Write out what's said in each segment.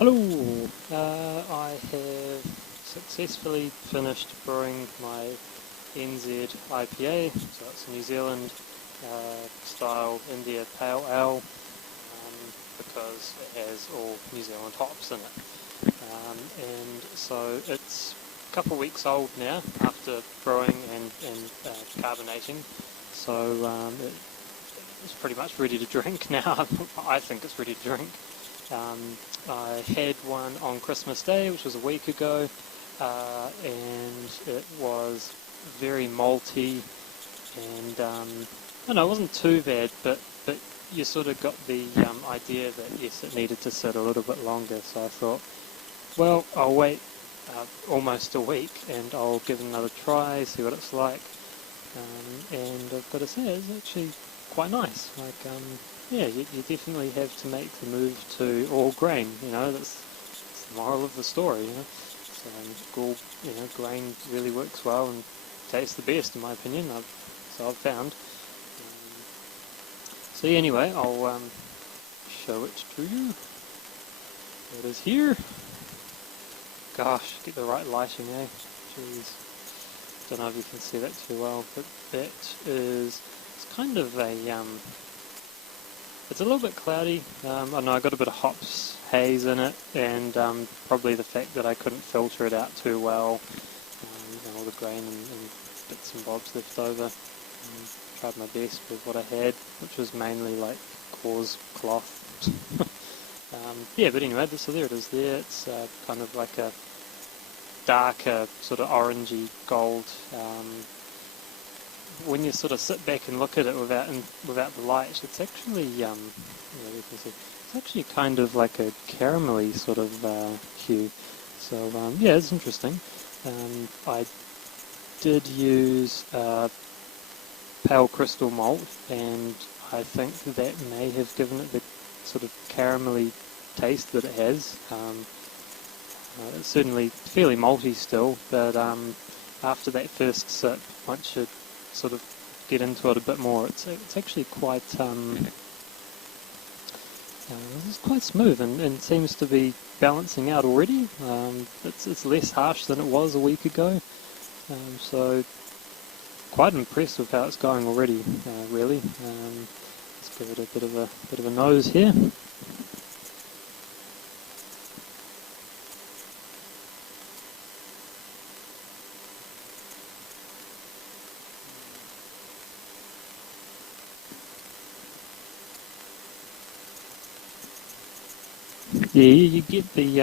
Hello! I have successfully finished brewing my NZ IPA, so it's New Zealand style India Pale Ale, because it has all New Zealand hops in it. And so it's a couple of weeks old now after brewing and carbonating, so it's pretty much ready to drink now. I think it's ready to drink. I had one on Christmas Day, which was a week ago, and it was very malty, and I don't know, it wasn't too bad, but you sort of got the idea that yes, it needed to sit a little bit longer. So I thought, well, I'll wait almost a week and I'll give it another try, see what it's like. And I've got to say, it's actually quite nice. Yeah, you definitely have to make the move to all grain. That's the moral of the story. Grain really works well and tastes the best, in my opinion. So I've found. So yeah, anyway, I'll show it to you. It is here. Gosh, get the right lighting, eh? Jeez. Don't know if you can see that too well, but that is, it's kind of a, it's a little bit cloudy. I know I got a bit of hops haze in it, and probably the fact that I couldn't filter it out too well, and all the grain and bits and bobs left over. Tried my best with what I had, which was mainly like coarse cloth. Yeah, but anyway, so there it is there. It's kind of like a darker sort of orangey gold. When you sort of sit back and look at it without the light, it's actually you can see, it's actually kind of like a caramelly sort of hue. So yeah, it's interesting. I did use pale crystal malt, and I think that may have given it the sort of caramelly taste that it has. It's certainly fairly malty still, but after that first sip, once you sort of get into it a bit more, it's actually quite it's quite smooth and seems to be balancing out already. It's less harsh than it was a week ago, so quite impressed with how it's going already. Really, let's give it a bit of a nose here. Yeah, you get the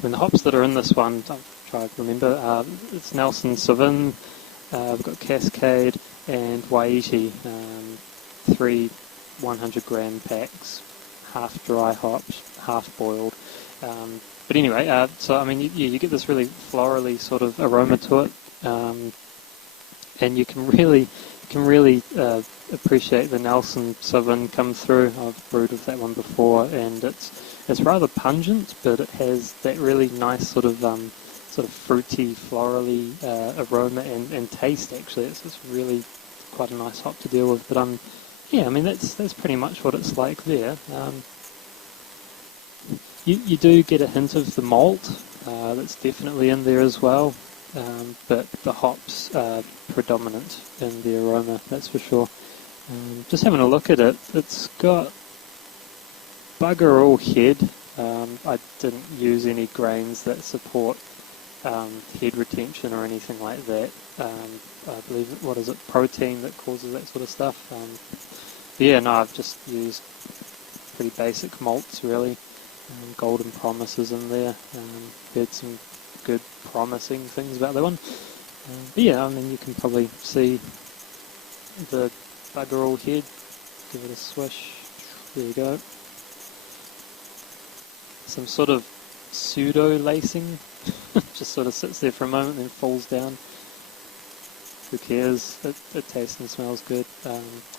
when the hops that are in this one, I'll try to remember, it's Nelson Sauvin, we've got Cascade and Wai-iti, 3 100-gram packs, half dry hops, half boiled. But anyway, so I mean, you get this really florally sort of aroma to it, and you can really appreciate the Nelson Sauvin come through. I've brewed with that one before, and it's rather pungent, but it has that really nice sort of fruity, florally aroma and taste. Actually, it's really quite a nice hop to deal with. But yeah, I mean that's pretty much what it's like there. You do get a hint of the malt that's definitely in there as well. But the hops are predominant in the aroma, that's for sure. Just having a look at it, it's got bugger all head. I didn't use any grains that support head retention or anything like that. I believe, what is it, protein that causes that sort of stuff. But yeah, no, I've just used pretty basic malts really. Golden Promises in there. Had some good promising things about that one. But yeah, I mean, you can probably see the bugger all head. Give it a swish. There you go. Some sort of pseudo lacing. Just sort of sits there for a moment and then falls down. Who cares? It tastes and smells good.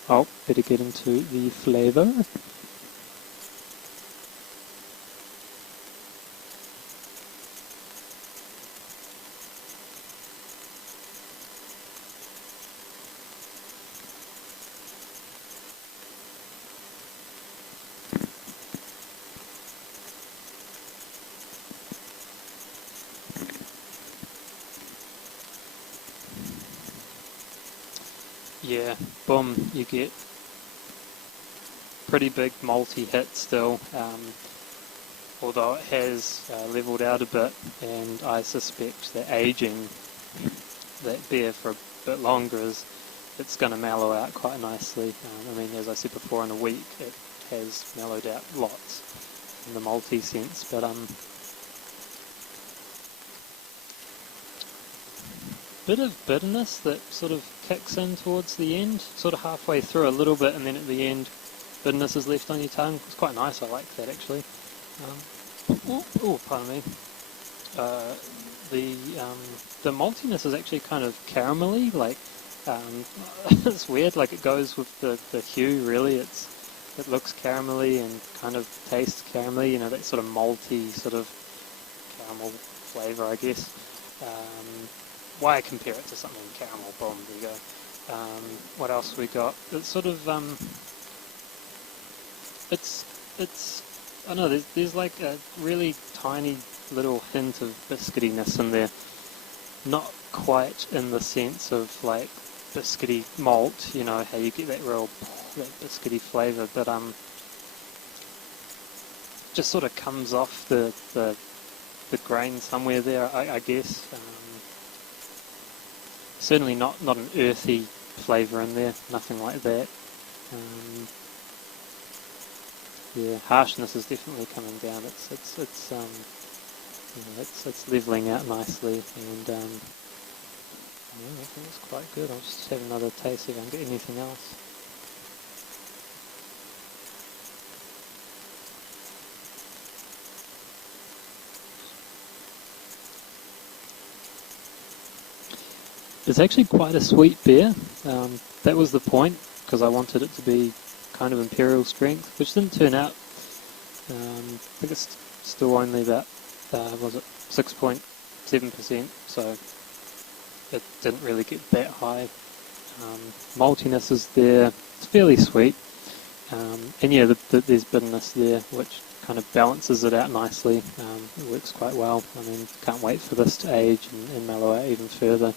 Oh, better get into the flavour. Yeah, boom, you get pretty big malty hit still, although it has levelled out a bit, and I suspect that aging that beer for a bit longer it's going to mellow out quite nicely. I mean, as I said before, in a week it has mellowed out lots in the malty sense, but bit of bitterness that sort of kicks in towards the end, sort of halfway through a little bit, and then at the end bitterness is left on your tongue. It's quite nice, I like that actually. Oh, pardon me. Uh, the maltiness is actually kind of caramelly, like it's weird, like it goes with the hue really. It looks caramelly and kind of tastes caramelly, you know, that sort of malty sort of caramel flavour, I guess. Why compare it to something caramel? Boom, there you go. What else we got? It's sort of it's I don't know, there's like a really tiny little hint of biscuitiness in there. Not quite in the sense of like biscuity malt, you know, how you get that real that biscuity flavour, but just sort of comes off the grain somewhere there, I guess. Certainly not an earthy flavour in there, nothing like that. Yeah, harshness is definitely coming down. It's levelling out nicely, and yeah, I think it's quite good. I'll just have another taste if I can get anything else. It's actually quite a sweet beer. That was the point, because I wanted it to be kind of imperial strength, which didn't turn out. I think it's still only about, was it 6.7%, so it didn't really get that high. Maltiness is there, it's fairly sweet, and yeah, there's bitterness there, which kind of balances it out nicely. It works quite well. I mean, can't wait for this to age and mellow out even further.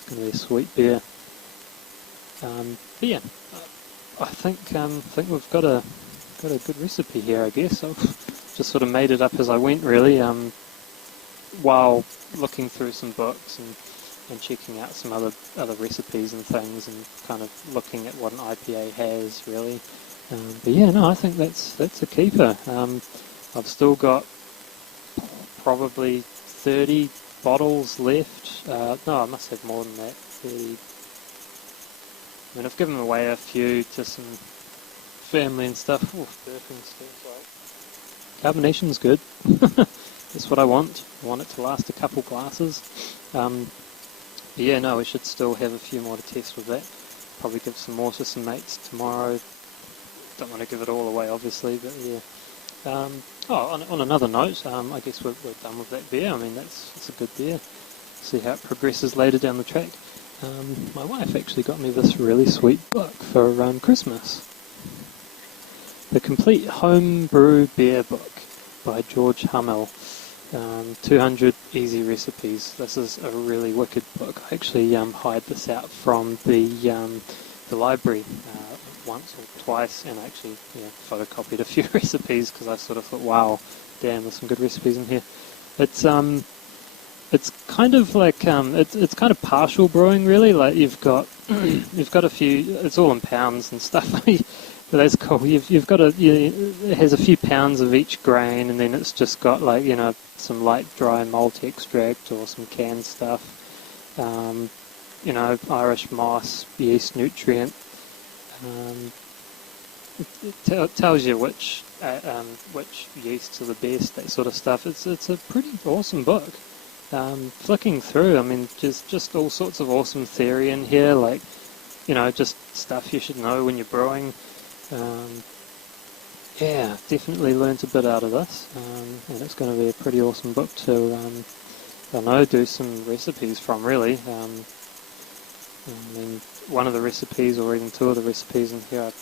It's going to be a sweet beer. But yeah, I think we've got a good recipe here, I guess. I've just sort of made it up as I went, really, while looking through some books and checking out some other recipes and things, and kind of looking at what an IPA has, really. But yeah, no, I think that's a keeper. I've still got probably 30 bottles left. No, I must have more than that. 30. I mean, I've given away a few to some family and stuff. Oh, burping stuff, like. Carbonation's good. That's what I want. I want it to last a couple glasses. Yeah, no, we should still have a few more to test with that. Probably give some more to some mates tomorrow. Don't want to give it all away, obviously, but yeah. On another note, I guess we're done with that beer. I mean, it's a good beer. See how it progresses later down the track. My wife actually got me this really sweet book for Christmas. The Complete Homebrew Beer Book by George Hummel. 200 easy recipes. This is a really wicked book. I actually hired this out from the library once or twice, and I actually photocopied a few recipes because I sort of thought, wow, damn, there's some good recipes in here. It's kind of like it's kind of partial brewing, really. Like you've got a few. It's all in pounds and stuff. But that's cool. You've got it has a few pounds of each grain, and then it's just got like some light dry malt extract or some canned stuff. Irish moss, yeast nutrient. It tells you which yeasts are the best, that sort of stuff. It's a pretty awesome book. Flicking through, I mean, just all sorts of awesome theory in here, like just stuff you should know when you're brewing. Yeah, definitely learnt a bit out of this, and it's going to be a pretty awesome book to do some recipes from, really. I mean, one of the recipes, or even two of the recipes in here, I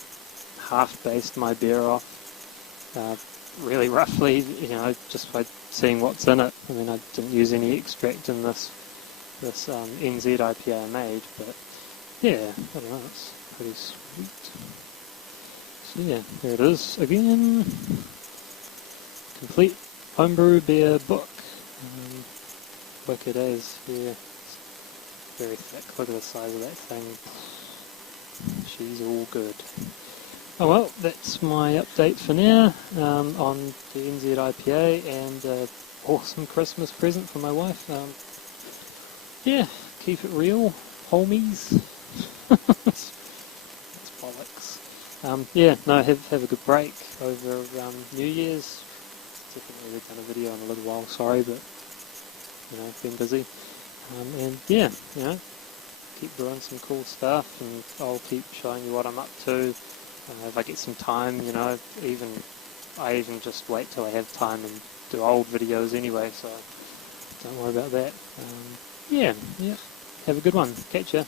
half-based my beer off, really roughly, just by seeing what's in it. I mean, I didn't use any extract in this NZ IPA I made, but yeah, I don't know, it's pretty sweet. So yeah, there it is again. Complete homebrew beer book. Wicked as, yeah. It's very thick. Look at the size of that thing. She's all good. Oh well, that's my update for now on the NZ IPA and awesome Christmas present for my wife. Yeah, keep it real, homies. That's bollocks. Yeah, no, have a good break over New Year's. Definitely done a video in a little while, sorry, but been busy. And yeah, keep doing some cool stuff, and I'll keep showing you what I'm up to. If I get some time, I even just wait till I have time and do old videos anyway, so don't worry about that. Yeah, have a good one. Catch ya.